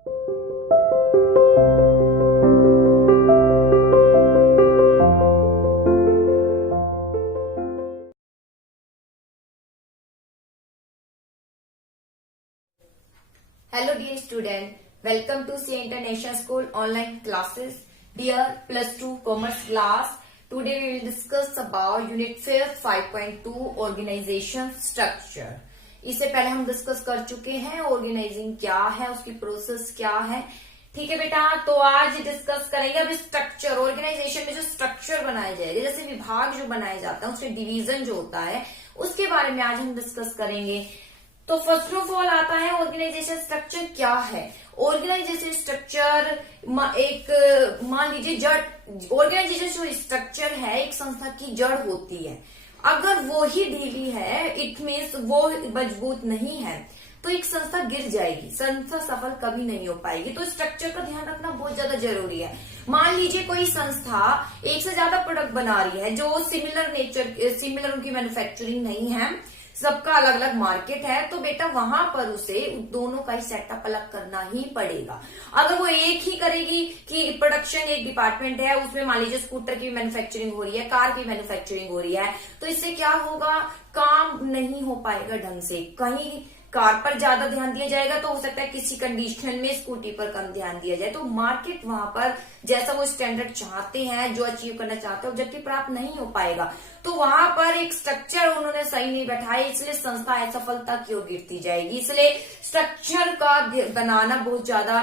Hello dear student, welcome to C International School online classes. Dear plus 2 commerce class, today we will discuss about unit 5.2 organization structure. इससे पहले हम discuss कर चुके हैं organising क्या है, उसकी प्रोसेस क्या है. ठीक है बेटा, तो आज डिस्कस करेंगे अभी स्ट्रक्चर. ऑर्गेनाइजेशन में जो स्ट्रक्चर बनाए जाएंगे, जैसे विभाग जो बनाए जाता है, उसके डिवीजन जो होता है, उसके बारे में आज हम डिस्कस करेंगे. तो फर्स्ट ऑफ ऑल आता है ऑर्गेनाइजेशन स्ट्रक्चर क्या है. ऑर्गेनाइजेशन स्ट्रक्चर एक मान लीजिए जड़. ऑर्गेनाइजेशन जो स्ट्रक्चर है एक संस्था की जड़ होती है. अगर वो ही ढीली है, इट मीन्स वो मजबूत नहीं है, तो एक संस्था गिर जाएगी, संस्था सफल कभी नहीं हो पाएगी. तो स्ट्रक्चर का ध्यान रखना बहुत ज्यादा जरूरी है. मान लीजिए कोई संस्था एक से ज्यादा प्रोडक्ट बना रही है जो सिमिलर उनकी मैन्युफैक्चरिंग नहीं है, सबका अलग अलग मार्केट है, तो बेटा वहां पर उसे दोनों का ही सेटअप अलग करना ही पड़ेगा. अगर वो एक ही करेगी कि प्रोडक्शन एक डिपार्टमेंट है, उसमें मान लीजिए स्कूटर की मैन्युफैक्चरिंग हो रही है, कार की मैन्युफैक्चरिंग हो रही है, तो इससे क्या होगा, काम नहीं हो पाएगा ढंग से. कहीं कार पर ज्यादा ध्यान दिया जाएगा तो हो सकता है किसी कंडीशन में स्कूटी पर कम ध्यान दिया जाए. तो मार्केट वहां पर जैसा वो स्टैंडर्ड चाहते हैं, जो अचीव करना चाहते हैं, ऑब्जेक्टिव प्राप्त नहीं हो पाएगा. तो वहां पर एक स्ट्रक्चर उन्होंने सही नहीं बैठाया, इसलिए संस्था असफलता की ओर गिरती जाएगी. इसलिए स्ट्रक्चर का बनाना बहुत ज्यादा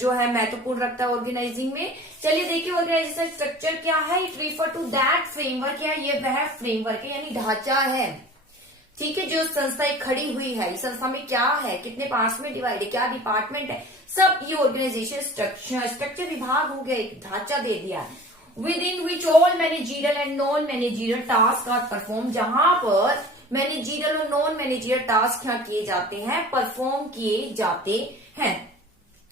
जो है महत्वपूर्ण रखता है ऑर्गेनाइजिंग में. चलिए देखिए ऑर्गेनाइजेशन स्ट्रक्चर क्या है. It refer to that framework है, ये वह फ्रेमवर्क है यानी ढांचा है. ठीक है, जो संस्था एक खड़ी हुई है, इस संस्था में क्या है, कितने पार्ट्स में डिवाइड है, क्या डिपार्टमेंट है, सब ये ऑर्गेनाइजेशन स्ट्रक्चर विभाग हो गया, एक ढांचा दे दिया. Within which all managerial and non managerial task are perform, जहां पर मैनेजरियल और नॉन मैनेजरियल टास्क क्या किए जाते हैं, परफॉर्म किए जाते हैं.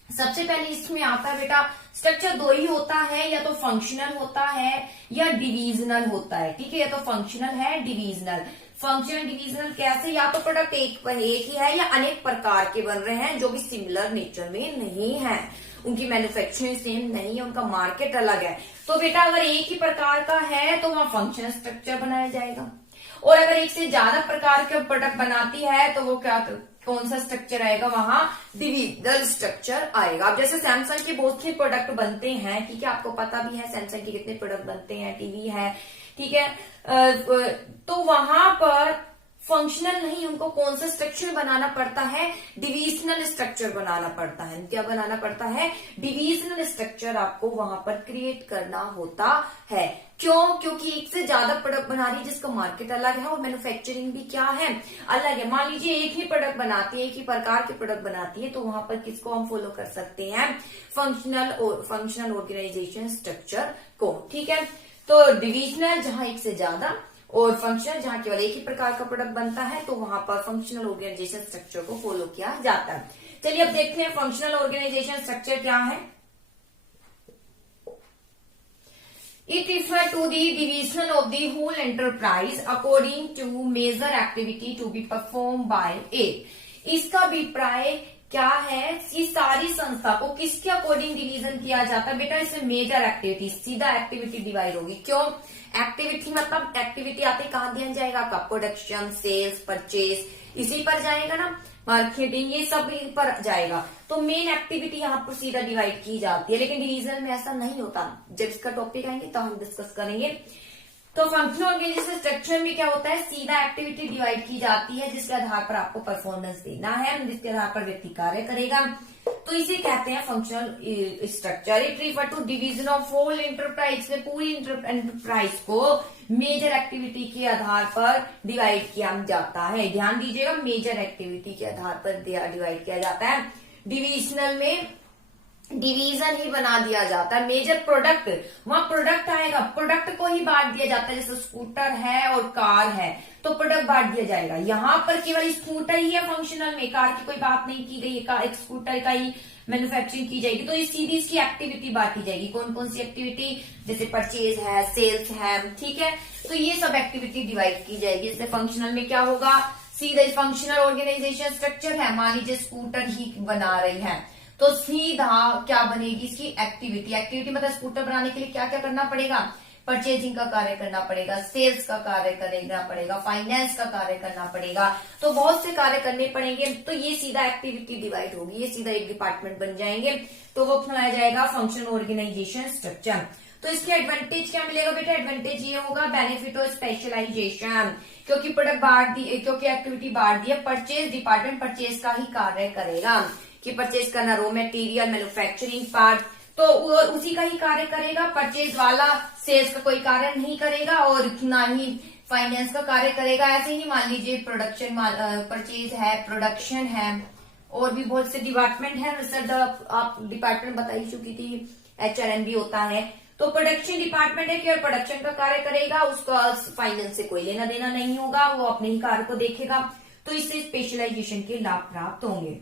सबसे पहले इसमें आता है बेटा स्ट्रक्चर दो ही होता है, या तो फंक्शनल होता है या डिविजनल होता है. ठीक है, या तो फंक्शनल है, डिविजनल. फंक्शनल डिविजनल कैसे, या तो प्रोडक्ट एक ही है या अनेक प्रकार के बन रहे हैं जो भी सिमिलर नेचर में नहीं है, उनकी मैन्युफैक्चरिंग सेम नहीं है, उनका मार्केट अलग है. तो बेटा अगर एक ही प्रकार का है तो वहां फंक्शनल स्ट्रक्चर बनाया जाएगा. और अगर एक से ज्यादा प्रकार के प्रोडक्ट बनाती है तो वो कौन सा स्ट्रक्चर आएगा, वहां डिविजनल स्ट्रक्चर आएगा. अब जैसे सैमसंग के बहुत से प्रोडक्ट बनते हैं, ठीक है, आपको पता भी है सैमसंग के कितने प्रोडक्ट बनते हैं, टीवी है, ठीक है, तो वहां पर फंक्शनल नहीं, उनको कौन सा स्ट्रक्चर बनाना पड़ता है, डिविजनल स्ट्रक्चर बनाना पड़ता है. क्या बनाना पड़ता है, डिविजनल स्ट्रक्चर आपको वहां पर क्रिएट करना होता है. क्यों, क्योंकि एक से ज्यादा प्रोडक्ट बना रही है जिसका मार्केट अलग है और मैन्युफैक्चरिंग भी क्या है, अलग है. मान लीजिए एक ही प्रोडक्ट बनाती है, एक ही प्रकार के प्रोडक्ट बनाती है, तो वहां पर किसको हम फॉलो कर सकते हैं, फंक्शनल ऑर्गेनाइजेशन स्ट्रक्चर को. ठीक है, तो डिविजनल जहां एक से ज्यादा, और फंक्शनल जहां केवल एक ही प्रकार का प्रोडक्ट बनता है, तो वहां पर फंक्शनल ऑर्गेनाइजेशन स्ट्रक्चर को फॉलो किया जाता है. चलिए अब देखते हैं फंक्शनल ऑर्गेनाइजेशन स्ट्रक्चर क्या है. It refer to the division of the whole enterprise according to major activity to be perform by a. इसका अभिप्राय क्या है, कि सारी संस्था को किसके अकॉर्डिंग डिवीजन किया जाता है. बेटा इसमें मेजर एक्टिविटी, सीधा एक्टिविटी डिवाइड होगी. क्यों, एक्टिविटी मतलब एक्टिविटी आते कहां ध्यान जाएगा, आपका प्रोडक्शन, सेल्स, परचेज, इसी पर जाएगा ना, मार्केटिंग, ये सब पर जाएगा. तो मेन एक्टिविटी यहाँ पर सीधा डिवाइड की जाती है. लेकिन डिवीजन में ऐसा नहीं होता. जब इसका टॉपिक आएंगे तो हम डिस्कस करेंगे. तो फंक्शनल ऑर्गेनाइजेशन स्ट्रक्चर में क्या होता है, सीधा एक्टिविटी डिवाइड की जाती है जिसके आधार पर आपको परफॉर्मेंस देना है, जिसके आधार पर व्यक्ति कार्य करेगा. तो इसे कहते हैं functional structure. It refer to division of whole enterprise, पूरी एंटरप्राइज को मेजर एक्टिविटी के आधार पर डिवाइड किया जाता है. ध्यान दीजिएगा, मेजर एक्टिविटी के आधार पर डिवाइड किया जाता है. डिविजनल में डिवीजन ही बना दिया जाता है. मेजर प्रोडक्ट, वहां प्रोडक्ट आएगा, प्रोडक्ट को ही बांट दिया जाता है. जैसे स्कूटर है और कार है तो प्रोडक्ट बांट दिया जाएगा. यहाँ पर केवल स्कूटर ही है फंक्शनल में, कार की कोई बात नहीं की गई है, एक स्कूटर का ही मैन्युफैक्चरिंग की जाएगी. तो इस सीधी इसकी एक्टिविटी बांटी जाएगी. कौन कौन सी एक्टिविटी, जैसे परचेज है, सेल्स है, ठीक है, तो ये सब एक्टिविटी डिवाइड की जाएगी. जैसे फंक्शनल में क्या होगा, सीधा फंक्शनल ऑर्गेनाइजेशन स्ट्रक्चर है, मान लीजिए स्कूटर ही बना रही है, तो सीधा क्या बनेगी इसकी एक्टिविटी। एक्टिविटी मतलब स्कूटर बनाने के लिए क्या क्या करना पड़ेगा, परचेजिंग का कार्य करना पड़ेगा, सेल्स का कार्य करना पड़ेगा, फाइनेंस का कार्य करना पड़ेगा, तो बहुत से कार्य करने पड़ेंगे। तो ये सीधा एक्टिविटी डिवाइड होगी, ये सीधा एक डिपार्टमेंट बन जाएंगे, तो वो बनाया जाएगा फंक्शन ऑर्गेनाइजेशन स्ट्रक्चर। तो इसके एडवांटेज क्या मिलेगा बेटा, एडवांटेज ये होगा बेनिफिट ऑफ स्पेशलाइजेशन, क्योंकि प्रोडक्ट बांट दी, क्योंकि एक्टिविटी बांट दी है, परचेज डिपार्टमेंट परचेज का ही कार्य करेगा कि परचेज करना रॉ मटेरियल, मैन्युफैक्चरिंग पार्ट, तो उसी का ही कार्य करेगा। परचेज वाला सेल्स का कोई कार्य नहीं करेगा और ना ही फाइनेंस का कार्य करेगा। ऐसे ही मान लीजिए प्रोडक्शन, परचेज है, प्रोडक्शन है, और भी बहुत से डिपार्टमेंट है। रिसर्च आप डिपार्टमेंट बता ही चुकी थी, HRM भी होता है। तो प्रोडक्शन डिपार्टमेंट है कि प्रोडक्शन का कार्य करेगा, उसका फाइनेंस से कोई लेना देना नहीं होगा, वो अपने ही कार्य को देखेगा। तो इससे स्पेशलाइजेशन के लाभ प्राप्त होंगे।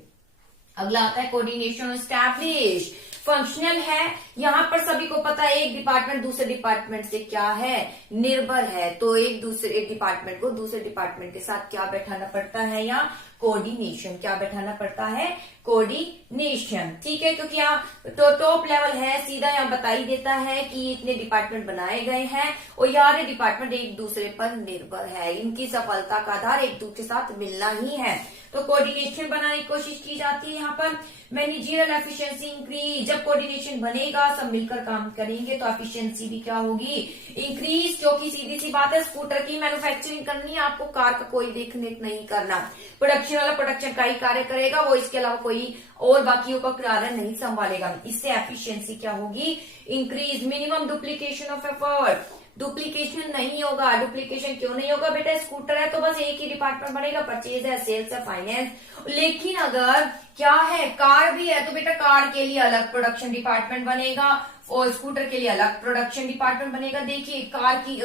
अगला आता है कोऑर्डिनेशन एस्टैब्लिश, फंक्शनल है। यहाँ पर सभी को पता है एक डिपार्टमेंट दूसरे डिपार्टमेंट से क्या है, निर्भर है। तो एक डिपार्टमेंट को दूसरे डिपार्टमेंट के साथ क्या बैठाना पड़ता है, यहाँ कोऑर्डिनेशन, क्या बैठाना पड़ता है, कोऑर्डिनेशन। ठीक है, क्योंकि यहाँ तो टॉप लेवल है, सीधा यहाँ बता ही देता है कि इतने डिपार्टमेंट बनाए गए हैं और यार डिपार्टमेंट एक दूसरे पर निर्भर है, इनकी सफलता का आधार एक दूसरे के साथ मिलना ही है। तो कोऑर्डिनेशन बनाने की कोशिश की जाती है यहाँ पर। मैनेजरियल एफिशिएंसी इंक्रीज, जब कोऑर्डिनेशन बनेगा, सब मिलकर काम करेंगे, तो एफिशिएंसी भी क्या होगी, इंक्रीज। क्योंकि सीधी सी बात है, स्कूटर की मैन्युफैक्चरिंग करनी है आपको, कार का कोई देखने नहीं करना। प्रोडक्शन वाला प्रोडक्शन का ही कार्य करेगा, वो इसके अलावा कोई और बाकियों का कार्य नहीं संभालेगा। इससे एफिशिएंसी क्या होगी, increase. Minimum duplication of effort, duplication नहीं होगा। डुप्लीकेशन क्यों नहीं होगा बेटा, स्कूटर है तो बस एक ही डिपार्टमेंट बनेगा, परचेज है, सेल्स है, फाइनेंस। लेकिन अगर क्या है, कार भी है, तो बेटा कार के लिए अलग प्रोडक्शन डिपार्टमेंट बनेगा और स्कूटर के लिए अलग प्रोडक्शन डिपार्टमेंट बनेगा। देखिए कार की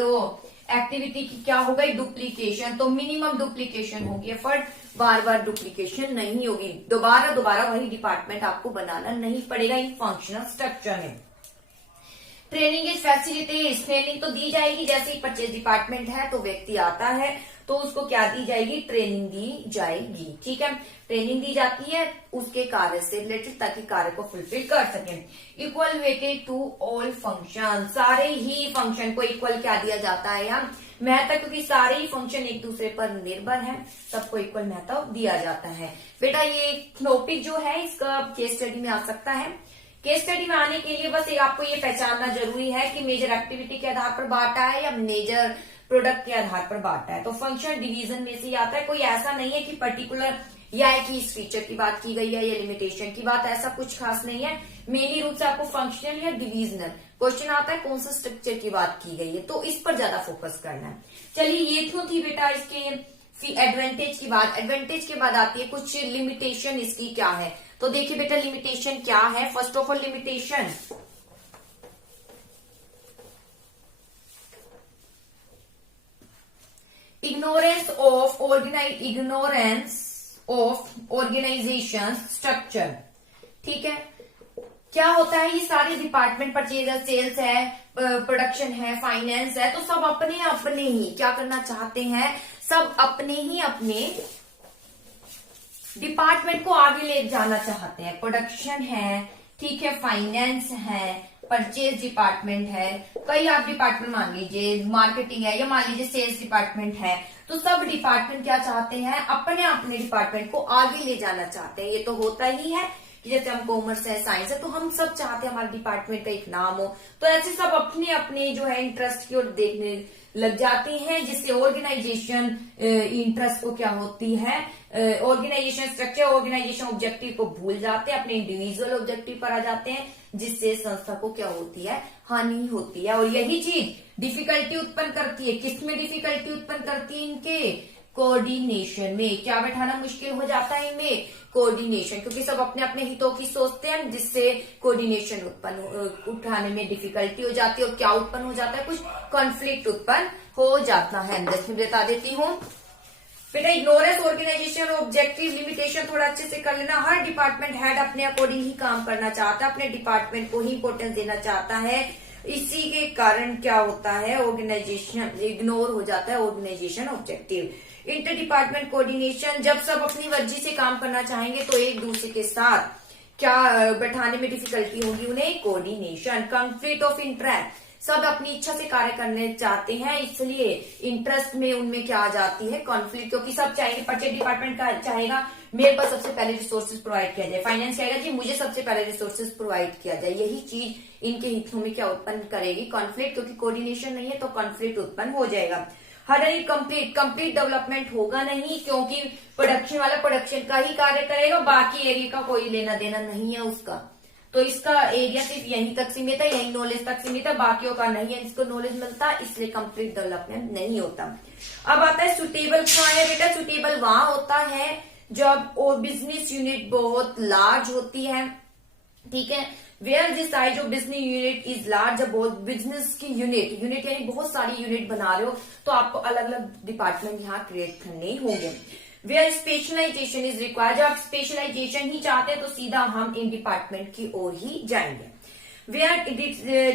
एक्टिविटी की क्या होगा, डुप्लीकेशन, तो मिनिमम डुप्लीकेशन होगी, एफर्ट बार बार डुप्लीकेशन नहीं होगी, दोबारा वही डिपार्टमेंट आपको बनाना नहीं पड़ेगा इन फंक्शनल स्ट्रक्चर में। ट्रेनिंग इज फैसिलिटीज, ट्रेनिंग तो दी जाएगी। जैसे ही परचेज डिपार्टमेंट है तो व्यक्ति आता है तो उसको क्या दी जाएगी, ट्रेनिंग दी जाएगी। ठीक है, ट्रेनिंग दी जाती है उसके कार्य से रिलेटेड, ताकि कार्य को फुलफिल कर सके। Equal weightage to all function, सारे ही फंक्शन को इक्वल क्या दिया जाता है यहाँ, महत्व, क्योंकि सारे ही फंक्शन एक दूसरे पर निर्भर है, सबको इक्वल महत्व दिया जाता है। बेटा ये टॉपिक जो है इसका केस स्टडी में आ सकता है। केस स्टडी में आने के लिए बस आपको ये पहचानना जरूरी है कि मेजर एक्टिविटी के आधार पर बांटा है या मेजर प्रोडक्ट के आधार पर बांटा है। तो फंक्शन डिवीजन में से ही आता है, कोई ऐसा नहीं है कि पर्टिकुलर या है कि इस फीचर की बात की गई है या लिमिटेशन की बात, ऐसा कुछ खास नहीं है। मेनली रूप से आपको फंक्शनल या डिविजनल क्वेश्चन आता है, कौन सा स्ट्रक्चर की बात की गई है, तो इस पर ज्यादा फोकस करना है। चलिए ये क्यों थी बेटा इसके एडवांटेज की बात। एडवांटेज के बाद आती है कुछ लिमिटेशन, इसकी क्या है। तो देखिए बेटा लिमिटेशन क्या है। First of all limitation, ignorance of organisation structure. ठीक है, क्या होता है, ये सारे डिपार्टमेंट परचेज है, सेल्स है, प्रोडक्शन है, फाइनेंस है, तो सब अपने ही क्या करना चाहते हैं, सब अपने डिपार्टमेंट को आगे ले जाना चाहते हैं। प्रोडक्शन है, ठीक है, फाइनेंस है, परचेज डिपार्टमेंट है, कई आप डिपार्टमेंट मान लीजिए, मार्केटिंग है, या मान लीजिए सेल्स डिपार्टमेंट है, तो सब डिपार्टमेंट क्या चाहते हैं, अपने डिपार्टमेंट को आगे ले जाना चाहते हैं। ये तो होता ही है कि जैसे हम कॉमर्स है, साइंस है, तो हम सब चाहते हैं हमारे डिपार्टमेंट का एक नाम हो। तो ऐसे सब अपने जो है इंटरेस्ट की ओर देखने लग जाते हैं, जिससे ऑर्गेनाइजेशन इंटरेस्ट को क्या होती है, ऑर्गेनाइजेशन स्ट्रक्चर, ऑर्गेनाइजेशन ऑब्जेक्टिव को भूल जाते हैं, अपने इंडिविजुअल ऑब्जेक्टिव पर आ जाते हैं, जिससे संस्था को क्या होती है, हानि होती है। और यही चीज डिफिकल्टी उत्पन्न करती है। किसमें डिफिकल्टी उत्पन्न करती है, इनके कोऑर्डिनेशन में। क्या बैठाना मुश्किल हो जाता है इनमें, कोऑर्डिनेशन, क्योंकि सब अपने हितों की सोचते हैं, जिससे कोऑर्डिनेशन उठाने में डिफिकल्टी हो जाती है। और क्या उत्पन्न हो जाता है, कुछ कॉन्फ्लिक्ट उत्पन्न हो जाता है। मैं बता देती हूँ बेटा, इग्नोरेंस ऑर्गेनाइजेशन ऑब्जेक्टिव लिमिटेशन थोड़ा अच्छे से कर लेना। हर डिपार्टमेंट हेड अपने अकॉर्डिंग ही काम करना चाहता है, अपने डिपार्टमेंट को ही इंपॉर्टेंस देना चाहता है। इसी के कारण क्या होता है, ऑर्गेनाइजेशन इग्नोर हो जाता है, organisation objective. Inter department coordination, जब सब अपनी मर्जी से काम करना चाहेंगे तो एक दूसरे के साथ क्या बैठाने में डिफिकल्टी होगी उन्हें? कोऑर्डिनेशन। कॉन्फ्लिक्ट ऑफ इंटरेस्ट, सब अपनी इच्छा से कार्य करने चाहते हैं, इसलिए इंटरेस्ट में उनमें क्या आ जाती है? कॉन्फ्लिक्ट। क्योंकि सब चाहेंगे, परचेज डिपार्टमेंट का चाहेगा मेरे पास सबसे पहले रिसोर्सेज प्रोवाइड किया जाए, फाइनेंस चाहेगा जी मुझे सबसे पहले रिसोर्सेज प्रोवाइड किया जाए। यही चीज इनके हितों में क्या उत्पन्न करेगी? कॉन्फ्लिक्ट। क्योंकि कोऑर्डिनेशन नहीं है तो कॉन्फ्लिक्ट उत्पन्न हो जाएगा। हर एक कंप्लीट डेवलपमेंट होगा नहीं, क्योंकि प्रोडक्शन वाला प्रोडक्शन का ही कार्य करेगा, बाकी एरिया का कोई लेना देना नहीं है उसका। तो इसका एरिया सिर्फ यहीं तक सीमित है, यही नॉलेज तक सीमित है, बाकियों का नहीं है, इसको नॉलेज मिलता, इसलिए कंप्लीट डेवलपमेंट नहीं होता। अब आता है सुटेबल। कहाँ है बेटा? सुटेबल वहां होता है जब और बिजनेस यूनिट बहुत लार्ज होती है, ठीक है। Where the size of business unit is large, जब बहुत बिजनेस की यूनिट यानी बहुत सारी यूनिट बना रहे हो तो आपको अलग अलग डिपार्टमेंट यहाँ क्रिएट करने होंगे। वेयर स्पेशलाइजेशन इज रिक्वायर्ड, जब आप स्पेशलाइजेशन ही चाहते हैं तो सीधा हम इन डिपार्टमेंट की ओर ही जाएंगे। Where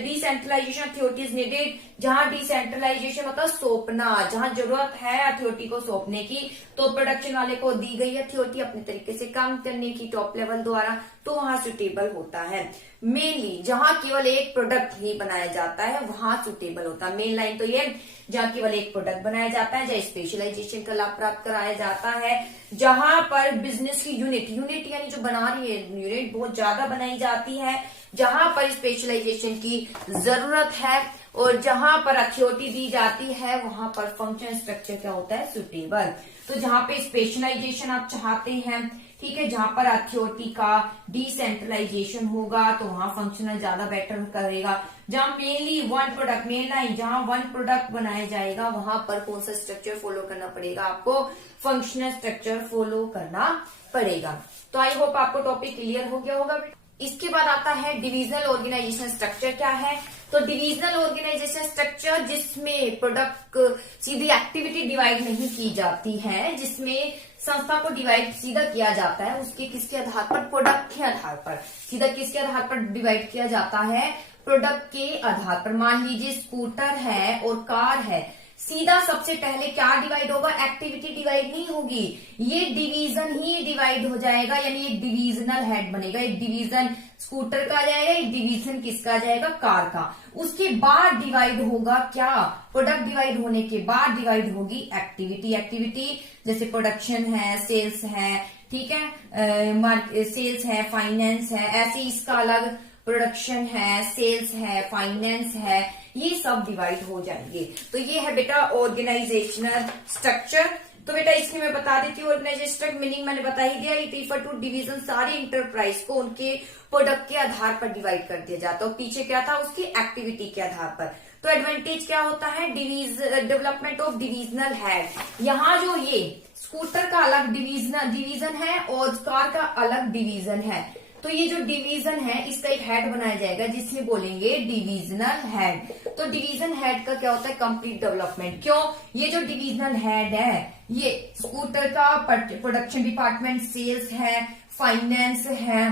decentralization authority is needed, जहां डिसेंट्रलाइजेशन होता है सौंपना, जहां जरूरत है अथॉरिटी को सौंपने की, तो प्रोडक्शन वाले को दी गई अथॉरिटी अपने तरीके से काम करने की टॉप लेवल द्वारा, तो वहां सुटेबल होता है। मेनली जहां केवल एक प्रोडक्ट ही बनाया जाता है वहां सुटेबल होता है। मेन लाइन तो ये, जहां केवल एक प्रोडक्ट बनाया जाता है, जहां स्पेशलाइजेशन का लाभ प्राप्त कराया जाता है, जहां पर बिजनेस की यूनिट यानी जो बना रही है यूनिट बहुत ज्यादा बनाई जाती है, जहां पर स्पेशलाइजेशन की जरूरत है, और जहां पर अथॉरिटी दी जाती है वहां पर फंक्शन स्ट्रक्चर क्या होता है? सुटेबल। तो जहां पे स्पेशलाइजेशन आप चाहते हैं, ठीक है, जहां पर अथॉरिटी का डिसेंट्रलाइजेशन होगा तो वहां फंक्शनल ज्यादा बेटर करेगा। जहां mainly one product, main line जहां वन प्रोडक्ट बनाया जाएगा वहां पर कौन सा स्ट्रक्चर फॉलो करना पड़ेगा? आपको फंक्शनल स्ट्रक्चर फॉलो करना पड़ेगा। तो आई होप आपको टॉपिक क्लियर हो गया होगा। इसके बाद आता है डिविजनल ऑर्गेनाइजेशन स्ट्रक्चर। क्या है? तो डिविजनल ऑर्गेनाइजेशन स्ट्रक्चर जिसमें प्रोडक्ट सीधी एक्टिविटी डिवाइड नहीं की जाती है, जिसमें संस्था को डिवाइड सीधा किया जाता है उसके किसके आधार पर? प्रोडक्ट के आधार पर। सीधा किसके आधार पर डिवाइड किया जाता है? प्रोडक्ट के आधार पर। मान लीजिए स्कूटर है और कार है, सीधा सबसे पहले क्या डिवाइड होगा? एक्टिविटी डिवाइड नहीं होगी, ये डिवीजन ही डिवाइड हो जाएगा, यानी एक डिविजनल हेड बनेगा। एक डिवीजन स्कूटर का आ जाएगा, एक डिवीजन किसका आ जाएगा? कार का। उसके बाद डिवाइड होगा क्या? प्रोडक्ट डिवाइड होने के बाद डिवाइड होगी एक्टिविटी जैसे प्रोडक्शन है, सेल्स है, ठीक है, सेल्स है, फाइनेंस है, ऐसे इसका अलग प्रोडक्शन है, सेल्स है, फाइनेंस है, ये सब डिवाइड हो जाएंगे। तो ये है बेटा ऑर्गेनाइजेशनल स्ट्रक्चर। तो बेटा इसकी मैं बता देती हूँ ऑर्गेनाइजेशन मीनिंग मैंने बता ही दिया। इट रिफर टू डिवीजन, सारी इंटरप्राइज को उनके प्रोडक्ट के आधार पर डिवाइड कर दिया जाता है। और पीछे क्या था? उसकी एक्टिविटी के आधार पर। तो एडवांटेज क्या होता है? Development of divisional head. यहाँ जो ये स्कूटर का अलग डिवीजन है और कार का अलग डिवीजन है, तो ये जो डिवीजन है इसका एक हेड बनाया जाएगा जिसमें बोलेंगे डिविजनल हेड। तो डिवीजन हेड का क्या होता है? Complete development. क्यों? ये जो डिविजनल हेड है ये स्कूटर का प्रोडक्शन डिपार्टमेंट, सेल्स है, फाइनेंस है,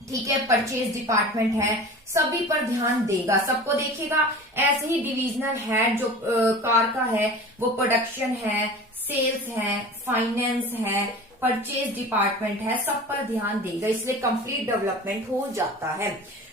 ठीक है, परचेज डिपार्टमेंट है, सभी पर ध्यान देगा, सबको देखेगा। ऐसे ही डिविजनल हेड जो कार का है वो प्रोडक्शन है, सेल्स है, फाइनेंस है, परचेज डिपार्टमेंट है, सब पर ध्यान देगा, इसलिए कंप्लीट डेवलपमेंट हो जाता है।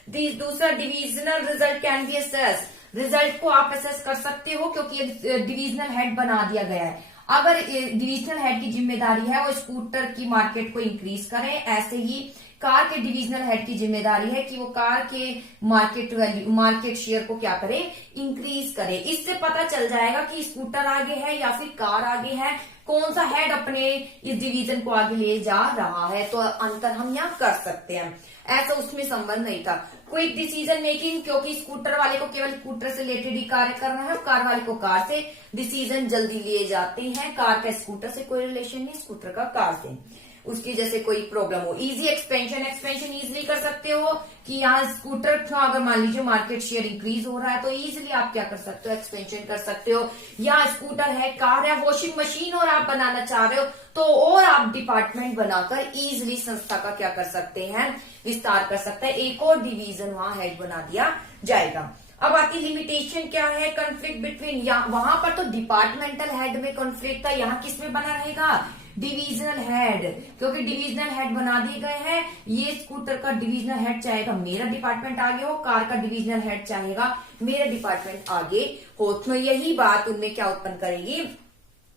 दूसरा divisional result can be assess. Result को आप असेस कर सकते हो क्योंकि डिविजनल हेड बना दिया गया है। अगर डिविजनल हेड की जिम्मेदारी है वो स्कूटर की मार्केट को इंक्रीज करें, ऐसे ही कार के डिविजनल हेड की जिम्मेदारी है कि वो कार के मार्केट शेयर को क्या करे? इंक्रीज करे। इससे पता चल जाएगा कि स्कूटर आगे है या फिर कार आगे है, कौन सा हेड अपने इस डिवीजन को आगे ले जा रहा है। तो अंतर हम यहाँ कर सकते हैं। ऐसा उसमें संबंध नहीं था। क्विक डिसीजन मेकिंग, क्योंकि स्कूटर वाले को केवल स्कूटर से रिलेटेड ही कार्य करना है, कार वाले को कार से डिसीजन जल्दी लिए जाते हैं। कार का स्कूटर से कोई रिलेशन नहीं, स्कूटर का कार से, उसकी जैसे कोई प्रॉब्लम हो। इजी एक्सपेंशन इजिली कर सकते हो कि यहाँ स्कूटर का अगर मान लीजिए मार्केट शेयर इंक्रीज हो रहा है तो इजीली आप क्या कर सकते हो? एक्सपेंशन कर सकते हो। या स्कूटर है, कार है, वॉशिंग मशीन और आप बनाना चाह रहे हो तो और आप डिपार्टमेंट बनाकर इजीली संस्था का क्या कर सकते हैं? विस्तार कर सकते हैं। एक और डिवीजन वहां हेड बना दिया जाएगा। अब आती लिमिटेशन क्या है? कॉन्फ्लिक्ट बिटवीन, वहां पर तो डिपार्टमेंटल हेड में कॉन्फ्लिक्ट था, यहाँ किस में बना रहेगा? डिविजनल हेड, क्योंकि डिविजनल हेड बना दिए गए हैं। ये स्कूटर का डिविजनल हेड चाहेगा मेरा डिपार्टमेंट आगे हो, कार का डिविजनल हेड चाहेगा मेरा डिपार्टमेंट आगे हो। तो यही बात उनमें क्या उत्पन्न करेगी,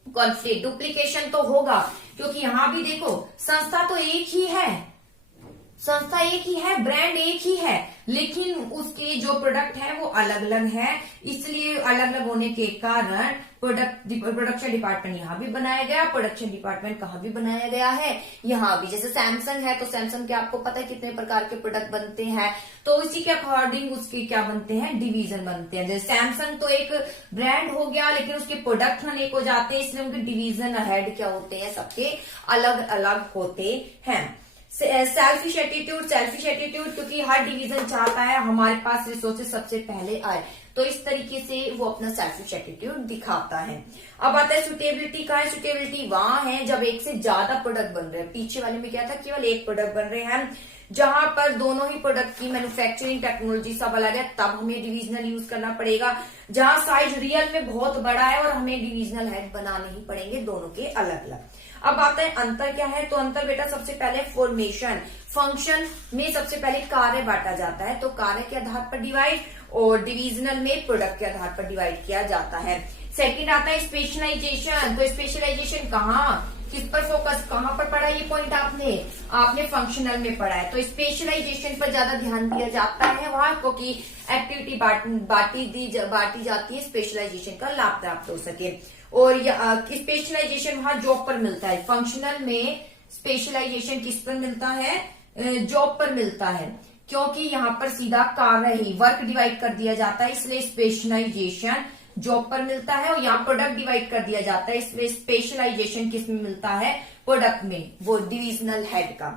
कॉन्फ्लिक्ट, डुप्लीकेशन तो होगा, क्योंकि यहां भी देखो संस्था तो एक ही है, संस्था एक ही है, ब्रांड एक ही है, लेकिन उसके जो प्रोडक्ट है वो अलग अलग है। इसलिए अलग अलग होने के कारण प्रोडक्शन डिपार्टमेंट यहाँ भी बनाया गया, प्रोडक्शन डिपार्टमेंट कहाँ भी बनाया गया है, यहाँ भी। जैसे सैमसंग है तो सैमसंग के आपको पता है कितने प्रकार के प्रोडक्ट बनते हैं, तो इसी के अकॉर्डिंग उसके क्या बनते हैं, डिवीजन बनते हैं। जैसे सैमसंग तो एक ब्रांड हो गया, लेकिन उसके प्रोडक्ट अनेक हो जाते हैं, इसलिए उनके डिवीजन हेड क्या होते हैं, सबके अलग अलग होते हैं। सेल्फिश एटीट्यूड, सेल्फिश एटीट्यूड क्योंकि हर डिवीजन चाहता है हमारे पास रिसोर्सेज सबसे पहले आए, तो इस तरीके से वो अपना सेल्फिश एटीट्यूड दिखाता है। अब आता है सुटेबिलिटी का है। सुटेबिलिटी वहां है जब एक से ज्यादा प्रोडक्ट बन रहे हैं। पीछे वाले में क्या था, केवल एक प्रोडक्ट बन रहे हैं, जहां पर दोनों ही प्रोडक्ट की मैन्युफैक्चरिंग टेक्नोलॉजी सब अलग है, तब हमें डिविजनल यूज करना पड़ेगा। जहां साइज रियल में बहुत बड़ा है और हमें डिविजनल हेड बनाने ही पड़ेंगे, दोनों के अलग अलग। अब आता है अंतर क्या है, तो अंतर बेटा सबसे पहले फॉर्मेशन, फंक्शन में सबसे पहले कार्य बांटा जाता है, तो कार्य के आधार पर डिवाइड, और डिविजनल में प्रोडक्ट के आधार पर डिवाइड किया जाता है। सेकंड आता है स्पेशलाइजेशन, तो स्पेशलाइजेशन कहाँ, किस पर फोकस, कहां पर पढ़ा ये पॉइंट आपने फंक्शनल में पढ़ा है, तो स्पेशलाइजेशन पर ज्यादा ध्यान दिया जाता है वहां, क्योंकि एक्टिविटी बांटी जाती है, स्पेशलाइजेशन का लाभ प्राप्त हो सके। और स्पेशलाइजेशन वहां जॉब पर मिलता है, फंक्शनल में स्पेशलाइजेशन किस पर मिलता है, जॉब पर मिलता है, क्योंकि यहाँ पर सीधा कार्य ही वर्क डिवाइड कर दिया जाता है, इसलिए स्पेशलाइजेशन जॉब पर मिलता है। और यहाँ प्रोडक्ट डिवाइड कर दिया जाता है, इसलिए स्पेशलाइजेशन किस में मिलता है, प्रोडक्ट में, वो डिविजनल हेड का।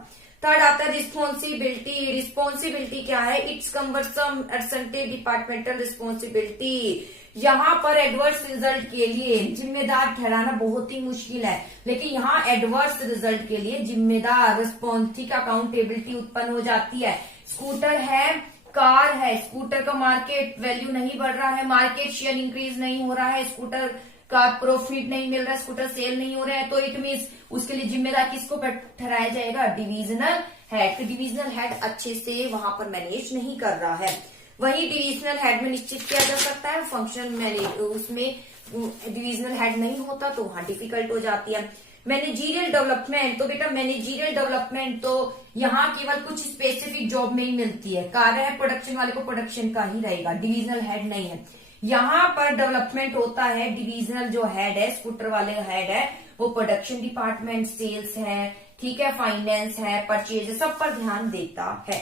थर्ड आता है रिस्पॉन्सिबिलिटी। रिस्पॉन्सिबिलिटी क्या है, इट्स कम्बरसम एडसेंटे डिपार्टमेंटल रिस्पॉन्सिबिलिटी। यहाँ पर एडवर्स रिजल्ट के लिए जिम्मेदार ठहराना बहुत ही मुश्किल है, लेकिन यहाँ एडवर्स रिजल्ट के लिए जिम्मेदार रिस्पॉन्सिबिलिटी का अकाउंटेबिलिटी उत्पन्न हो जाती है। स्कूटर है, कार है, स्कूटर का मार्केट वैल्यू नहीं बढ़ रहा है, मार्केट शेयर इंक्रीज नहीं हो रहा है, स्कूटर का प्रॉफिट नहीं मिल रहा है, स्कूटर सेल नहीं हो रहा है, तो इट मीन्स उसके लिए जिम्मेदार किसको ठहराया जाएगा, डिविजनल हेड। डिविजनल हेड अच्छे से वहां पर मैनेज नहीं कर रहा है। वही डिविजनल हेड में निश्चित किया जा सकता है, फंक्शन मैनेज उसमें डिविजनल हेड नहीं होता तो वहां डिफिकल्ट हो जाती है। मैनेजीरियल डेवलपमेंट, तो बेटा मैनेजीरियल डेवलपमेंट तो यहाँ केवल कुछ स्पेसिफिक जॉब में ही मिलती है, कार्य है प्रोडक्शन वाले को प्रोडक्शन का ही रहेगा, डिविजनल हेड नहीं है। यहाँ पर डेवलपमेंट होता है, डिविजनल जो हेड है, स्कूटर वाले हेड है, वो प्रोडक्शन डिपार्टमेंट, सेल्स है, ठीक है, फाइनेंस है, परचेज है, सब पर ध्यान देता है।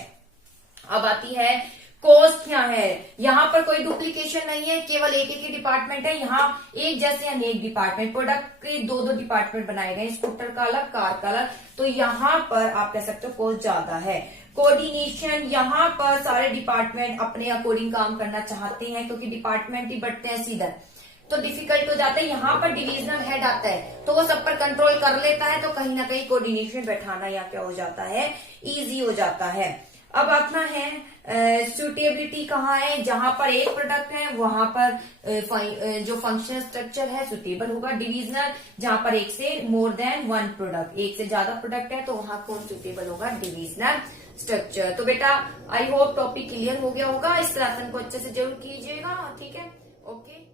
अब आती है कॉस्ट क्या है, यहाँ पर कोई डुप्लीकेशन नहीं है, केवल एक एक ही डिपार्टमेंट है, यहाँ एक जैसे अनेक डिपार्टमेंट, प्रोडक्ट के दो दो डिपार्टमेंट बनाए गए, स्कूटर का अलग, कार का अलग, तो यहाँ पर आप कह सकते हो कॉस्ट ज्यादा है। कोऑर्डिनेशन, यहाँ पर सारे डिपार्टमेंट अपने अकॉर्डिंग काम करना चाहते हैं, क्योंकि डिपार्टमेंट ही बढ़ते हैं सीधा, तो डिफिकल्ट हो जाता है। यहाँ पर डिविजनल हेड आता है तो वो सब पर कंट्रोल कर लेता है, तो कहीं ना कहीं कोऑर्डिनेशन बैठाना या क्या हो जाता है, इजी हो जाता है। अब अपना है सुटेबिलिटी कहाँ है, जहां पर एक प्रोडक्ट है वहां पर जो फंक्शनल स्ट्रक्चर है सुटेबल होगा। डिविजनल जहां पर एक से मोर देन वन प्रोडक्ट, एक से ज्यादा प्रोडक्ट है तो वहां कौन सुटेबल होगा, डिविजनल स्ट्रक्चर। तो बेटा आई होप टॉपिक क्लियर हो गया होगा, इस लेसन को अच्छे से जरूर कीजिएगा, ठीक है, ओके।